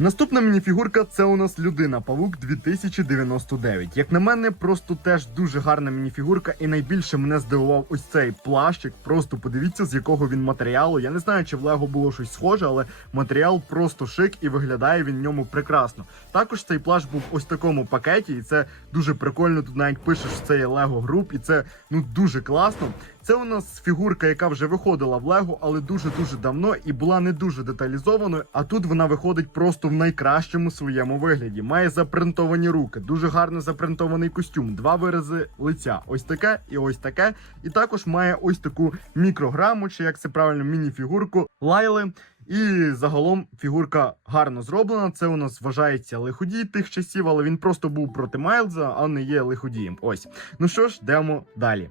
Наступна мініфігурка це у нас людина Павук 2099. Як на мене, просто теж дуже гарна мініфігурка, і найбільше мене здивував ось цей плащик. Просто подивіться, з якого він матеріалу. Я не знаю, чи в Лего було щось схоже, але матеріал просто шик і виглядає він в ньому прекрасно. Також цей плащ був ось такому пакеті, і це дуже прикольно. Тут навіть пишеш, що це є Лего груп, і це ну дуже класно. Це у нас фігурка, яка вже виходила в Лего, але дуже дуже давно і була не дуже деталізованою. А тут вона виходить просто в найкращому своєму вигляді. Має запринтовані руки, дуже гарно запринтований костюм, два вирази лиця. Ось таке і ось таке. І також має ось таку мікрограму, чи як це правильно, міні-фігурку Лайли. І загалом фігурка гарно зроблена. Це у нас вважається лиходій тих часів, але він просто був проти Майлза, а не є лиходієм. Ось. Ну що ж, йдемо далі.